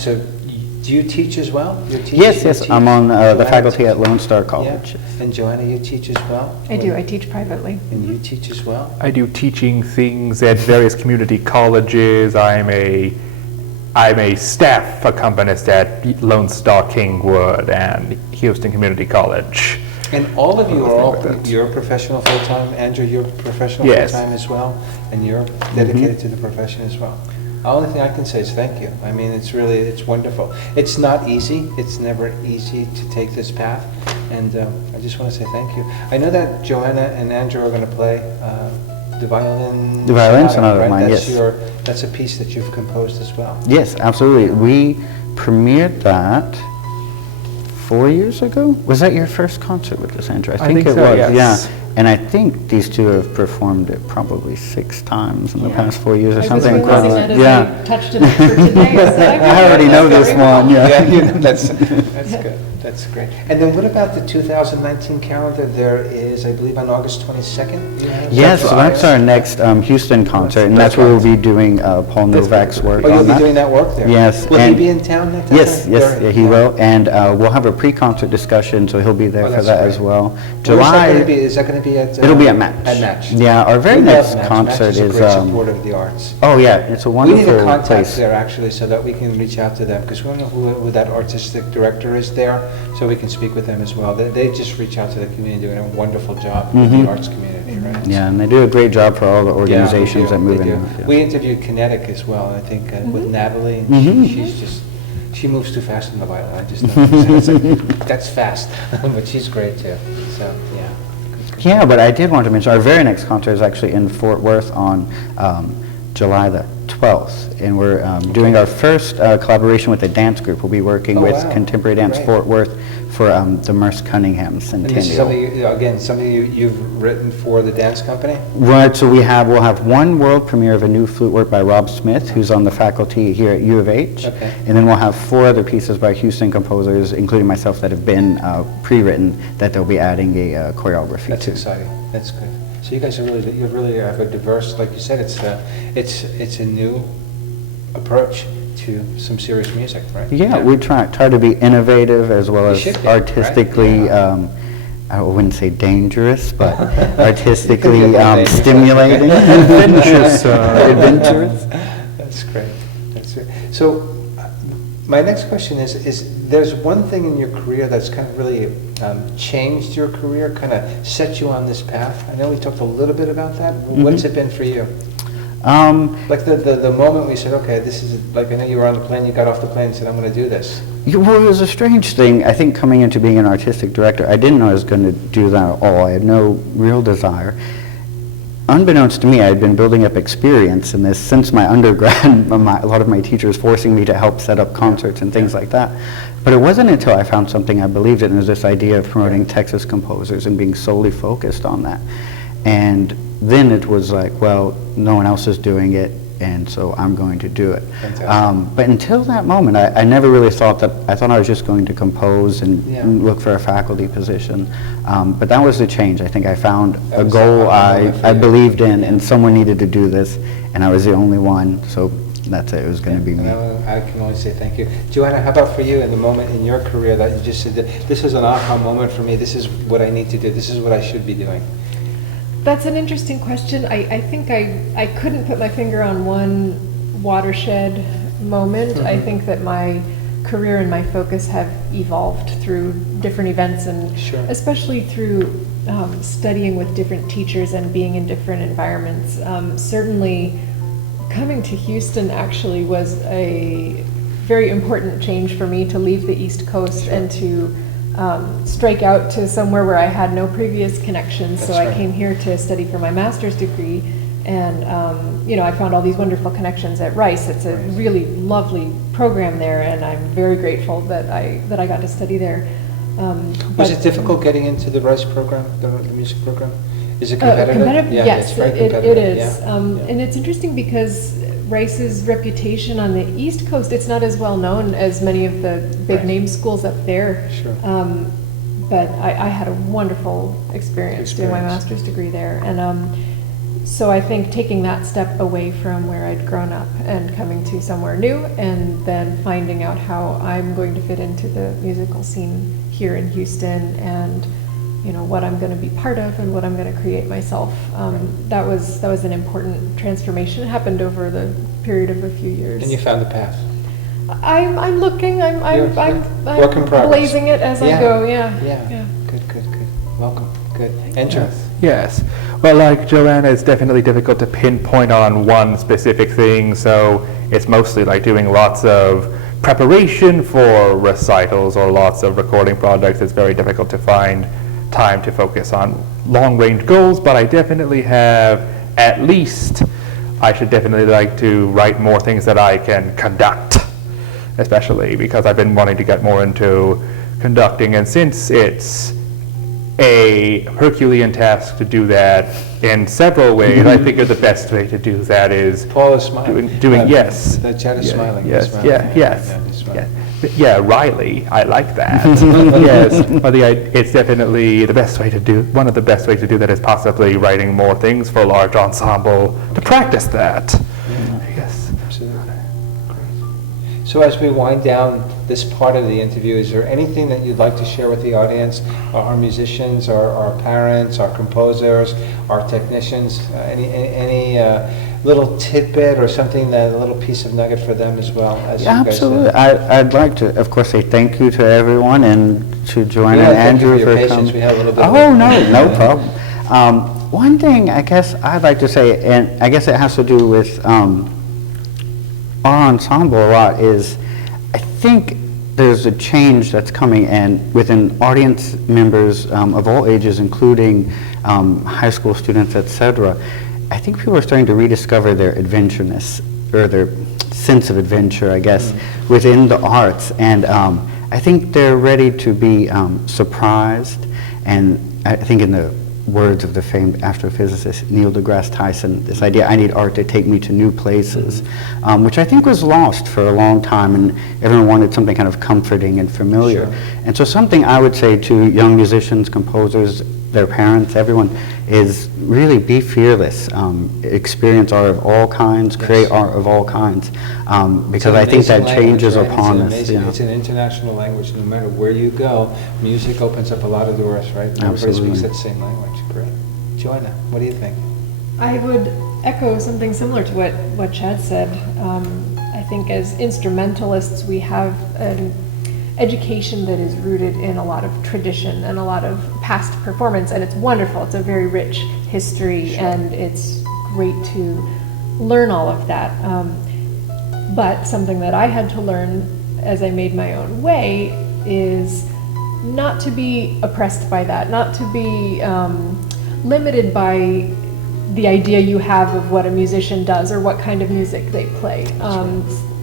So do you teach as well? Yes. I'm on the faculty at Lone Star College. Yeah. And Joanna, you teach as well? I do. I teach privately. And you teach as well? I do teaching things at various community colleges. I'm a staff accompanist at Lone Star Kingwood and Houston Community College. And all of you you're professional full-time. Andrew, you're professional full-time as well, and you're dedicated to the profession as well. The only thing I can say is thank you. I mean, it's wonderful. It's not easy. It's never easy to take this path, and I just want to say thank you. I know that Joanna and Andrew are going to play the violin. The violin sonata, right? mine, yes. That's a piece that you've composed as well. Yes, absolutely. We premiered that 4 years ago. Was that your first concert with this, Andrew? I think it so, was. yes. Yeah. And I think these two have performed it probably 6 times in the past 4 years or something. I was realizing that as I touched it for today. I already know this one. Yeah. That's good. That's great. And then what about the 2019 calendar? There is, I believe, on August 22nd? Yes, so that's our next Houston concert, and that's where we'll be doing Paul Novak's work on that. Oh, you'll be doing that work there? Yes. Will he be in town that time? Yes, he will. And we'll have a pre-concert discussion, so he'll be there for that as well. July. Is that going to be at? It'll be at Match. At Match. Yeah, our very next concert is. Match is a great supporter of the arts. Oh yeah, it's a wonderful place. We need a contact there actually, so that we can reach out to them, because we don't know who that artistic director is there, so we can speak with them as well. They just reach out to the community, doing a wonderful job with the arts community, right? Yeah, and they do a great job for all the organizations that move in. Yeah. We interviewed Kinetic as well, I think, with Natalie, and she moves too fast in the violin. I just don't understand. That's fast, but she's great too. So yeah. Yeah, but I did want to mention our very next concert is actually in Fort Worth on July the 12th, and we're doing our first collaboration with a dance group. We'll be working with Contemporary Dance Fort Worth for the Merce Cunningham Centennial. And this is something you've written for the dance company? Right, so we'll have one world premiere of a new flute work by Rob Smith, who's on the faculty here at U of H. Okay. And then we'll have 4 other pieces by Houston composers, including myself, that have been pre-written, that they'll be adding a choreography to. That's exciting. That's good. So you guys are really have a diverse, like you said, it's a new approach to some serious music, right? Yeah, we try to be innovative as well as artistically, right? I wouldn't say dangerous, but artistically stimulating. Adventurous. Adventurous. That's great. That's it. So my next question is there's one thing in your career that's kind of really changed your career, kind of set you on this path? I know we talked a little bit about that. What's it been for you? Like the moment we said, okay, this is, like, I know you were on the plane, you got off the plane and said, I'm going to do this. Well, it was a strange thing. I think coming into being an artistic director, I didn't know I was going to do that at all. I had no real desire. Unbeknownst to me, I had been building up experience in this since my undergrad. A lot of my teachers forcing me to help set up concerts and things like that. But it wasn't until I found something I believed in, was this idea of promoting Texas composers and being solely focused on that. And then it was like, well, no one else is doing it, and so I'm going to do it. But until that moment, I never really thought that. I thought I was just going to compose and look for a faculty position. But that was the change. I think I found a goal I believed in, and someone needed to do this, and I was the only one, so that's it. It was going to be me. I can only say thank you. Joanna, how about for you, in the moment in your career that you just said, this was an aha moment for me, this is what I need to do, this is what I should be doing? That's an interesting question. I think I couldn't put my finger on one watershed moment. I think that my career and my focus have evolved through different events, and especially through studying with different teachers and being in different environments. Certainly coming to Houston actually was a very important change for me, to leave the East Coast and to strike out to somewhere where I had no previous connections. So I came here to study for my master's degree, and I found all these wonderful connections at Rice. It's a really lovely program there, and I'm very grateful that I got to study there. Was it difficult getting into the Rice program, the music program? Is it competitive? Yes, it's very competitive. It is. And it's interesting because Rice's reputation on the East Coast, it's not as well known as many of the big name schools up there. But I had a wonderful experience doing my master's degree there. And So I think taking that step away from where I'd grown up and coming to somewhere new, and then finding out how I'm going to fit into the musical scene here in Houston, and what I'm going to be part of and what I'm going to create myself. That was an important transformation. It happened over the period of a few years. And you found the path. I'm looking. I'm work in progress. Blazing it as I go. Yeah. Good. Welcome. Good. Andrew. Yes. Well, like Joanna, it's definitely difficult to pinpoint on one specific thing, so it's mostly like doing lots of preparation for recitals or lots of recording projects. It's very difficult to find time to focus on long-range goals, but I definitely have at least, I should definitely like to write more things that I can conduct, especially because I've been wanting to get more into conducting, and since it's a Herculean task to do that in several ways, I figure the best way to do that is Paul is smiling. doing yes. The Chad is smiling. Yes, He's smiling. yes. He's smiling. Yeah, Riley, I like that. Yes, but it's definitely the best way to do. One of the best ways to do that is possibly writing more things for a large ensemble to practice that. Yes. Absolutely. Great. So as we wind down this part of the interview, is there anything that you'd like to share with the audience, our musicians, our parents, our composers, our technicians, any little tidbit or something, a little piece of nugget for them as well? As Absolutely. You guys I'd like to, of course, say thank you to everyone and to Joanna and Andrew for for coming. We had a little bit. No problem. One thing I guess I'd like to say, and I guess it has to do with our ensemble a lot, is I think there's a change that's coming in within audience members of all ages, including high school students, etc. I think people are starting to rediscover their adventureness, or their sense of adventure, I guess, within the arts. And I think they're ready to be surprised. And I think in the words of the famed astrophysicist Neil deGrasse Tyson, this idea, I need art to take me to new places, which I think was lost for a long time, and everyone wanted something kind of comforting and familiar. Sure. And so something I would say to young musicians, composers, their parents, everyone, is really be fearless, experience art of all kinds, create art of all kinds, because I think that changes upon us. It's an international language. No matter where you go, music opens up a lot of doors, right? Everybody speaks that same language. Great. Joanna, what do you think? I would echo something similar to what Chad said. I think as instrumentalists, we have an education that is rooted in a lot of tradition and a lot of past performance, and it's wonderful. It's a very rich history, and it's great to learn all of that. But something that I had to learn as I made my own way is not to be oppressed by that, not to be limited by the idea you have of what a musician does or what kind of music they play.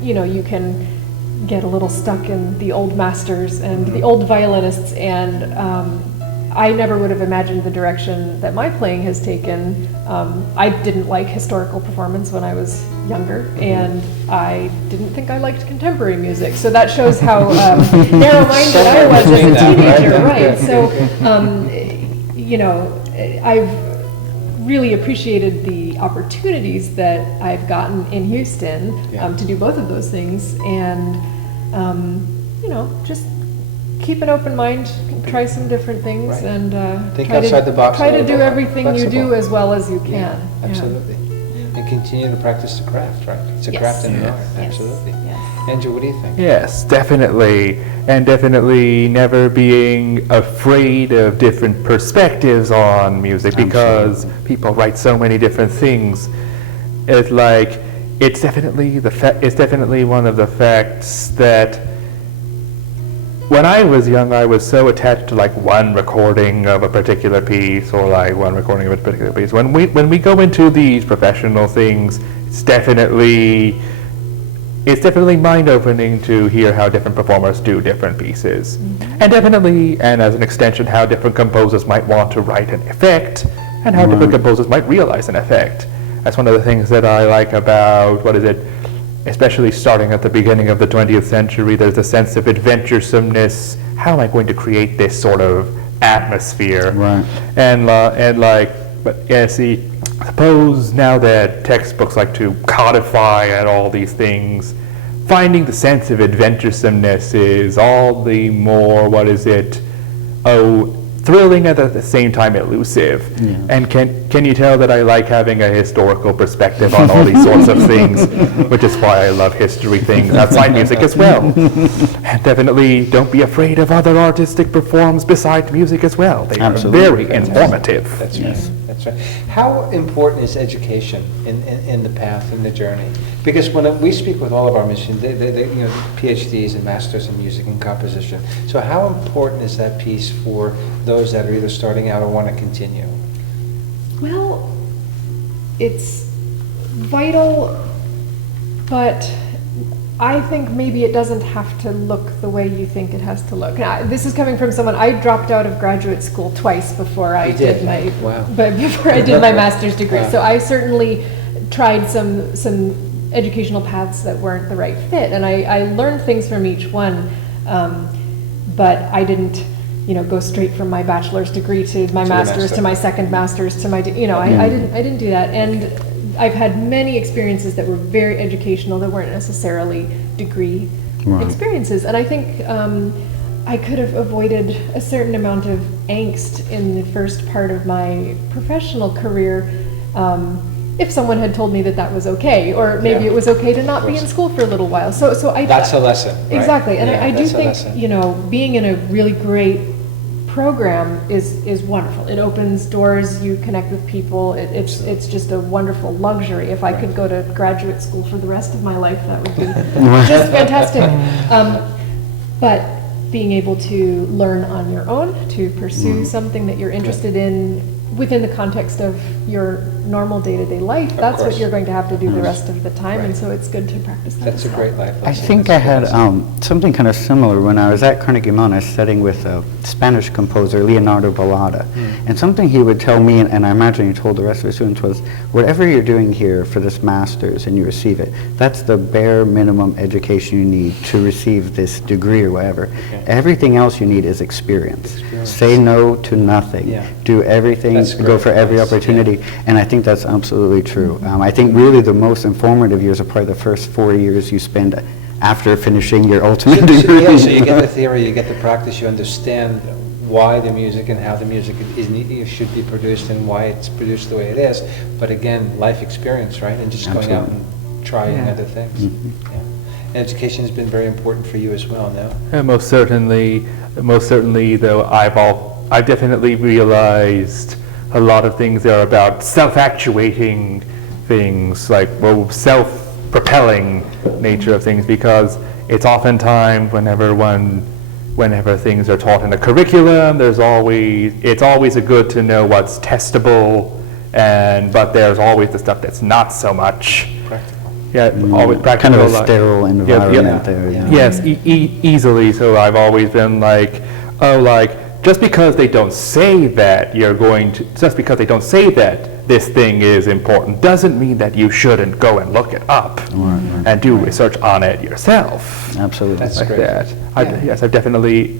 You can get a little stuck in the old masters and the old violinists, and I never would have imagined the direction that my playing has taken. I didn't like historical performance when I was younger, and I didn't think I liked contemporary music, so that shows how narrow-minded I was as a teenager, right? So, I've really appreciated the opportunities that I've gotten in Houston to do both of those things, and just keep an open mind, try some different things, Right. and Think outside the box. try to a do little bit. everything you Flexible. do as well as you can. Yeah, absolutely. And continue to practice the craft, right? It's a Yes. craft and an Yes. art, Yes. absolutely. Yes. Andrew, what do you think? Yes, definitely. And definitely never being afraid of different perspectives on music, because people write so many different things. It's like, it's definitely one of the facts that when I was young, I was so attached to like one recording of a particular piece, or like one recording of a particular piece. When we go into these professional things, it's definitely mind-opening to hear how different performers do different pieces. And definitely, and as an extension, how different composers might want to write an effect, and how different composers might realize an effect. That's one of the things that I like about, especially starting at the beginning of the 20th century, there's a sense of adventuresomeness. How am I going to create this sort of atmosphere? Right. But yeah, see, suppose now that textbooks like to codify and all these things, finding the sense of adventuresomeness is all the more, thrilling and at the same time elusive. Yeah. And can you tell that I like having a historical perspective on all these sorts of things, which is why I love history things outside music as well. And definitely don't be afraid of other artistic forms besides music as well. They Absolutely. Are very informative. That's right. That's right. How important is education in the path, in the journey? Because when we speak with all of our musicians, they PhDs and masters in music and composition. So how important is that piece for those that are either starting out or want to continue? Well, it's vital, but I think maybe it doesn't have to look the way you think it has to look. Now, this is coming from someone, I dropped out of graduate school twice before I did my master's degree. So I certainly tried some educational paths that weren't the right fit, and I learned things from each one, but I didn't go straight from my bachelor's degree to my master's, to my second master's, to my, I didn't do that. And I've had many experiences that were very educational that weren't necessarily degree experiences. And I think I could have avoided a certain amount of angst in the first part of my professional career if someone had told me that was okay, or maybe it was okay to not be in school for a little while. So that's a lesson, right? Exactly. And I do think, being in a really great program is wonderful. It opens doors, you connect with people, it's just a wonderful luxury. If I could go to graduate school for the rest of my life, that would be just fantastic. But being able to learn on your own, to pursue something that you're interested in within the context of your normal day-to-day life, that's what you're going to have to do the rest of the time, and so it's good to practice that. That's a great life lesson. I think I had something kind of similar when I was at Carnegie Mellon. I was studying with a Spanish composer, Leonardo Balada, and something he would tell me, and I imagine he told the rest of his students, was whatever you're doing here for this master's and you receive it, that's the bare minimum education you need to receive this degree or whatever. Okay. Everything else you need is experience. Say no to nothing. Yeah. Do everything, go for every opportunity, and I think that's absolutely true. I think really the most informative years are probably the first 4 years you spend after finishing your ultimate degree. So you get the theory, you get the practice, you understand why the music and how the music should be produced and why it's produced the way it is. But again, life experience, right? And just going out and trying other things. And education has been very important for you as well, no? Most certainly, though, I've definitely realized a lot of things are about self-actuating things, like self-propelling nature of things, because it's oftentimes whenever things are taught in a curriculum, it's always good to know what's testable, but there's always the stuff that's not so much practical. Always practical. Kind of a sterile environment there. Yes, easily. So I've always been like, just because they don't say that this thing is important doesn't mean that you shouldn't go and look it up and do research on it yourself. Absolutely. That's like great. That. I've definitely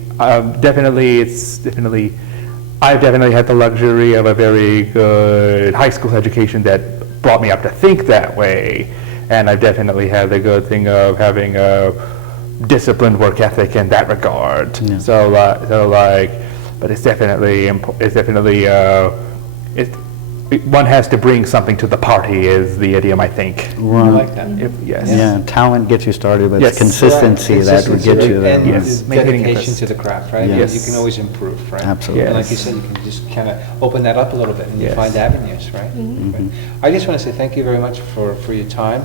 had the luxury of a very good high school education that brought me up to think that way, and I've definitely had the good thing of having a disciplined work ethic in that regard. Yeah. But it's definitely one has to bring something to the party is the idiom, I think. Right. I like that. Yes. Yeah, talent gets you started, but it's consistency that would get you there. And dedication to the craft, right? Yes. You can always improve, right? Absolutely. And like you said, you can just kind of open that up a little bit and you find avenues, right? I just want to say thank you very much for your time.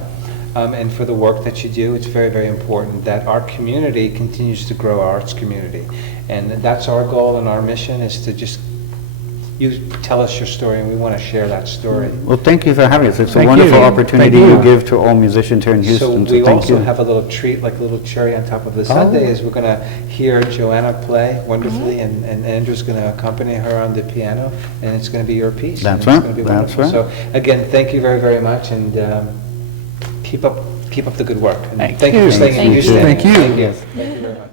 And for the work that you do. It's very, very important that our community continues to grow, our arts community. And that's our goal and our mission is to just, you tell us your story and we want to share that story. Well, thank you for having us. It's a wonderful opportunity you give to all musicians here in Houston. So we also have a little treat, like a little cherry on top of the sundae, is we're going to hear Joanna play wonderfully, and Andrew's going to accompany her on the piano, and it's going to be your piece. That's right. That's right. So again, thank you very, very much, and keep up the good work. And thank you for staying in Houston. Thank you. Thank you very much.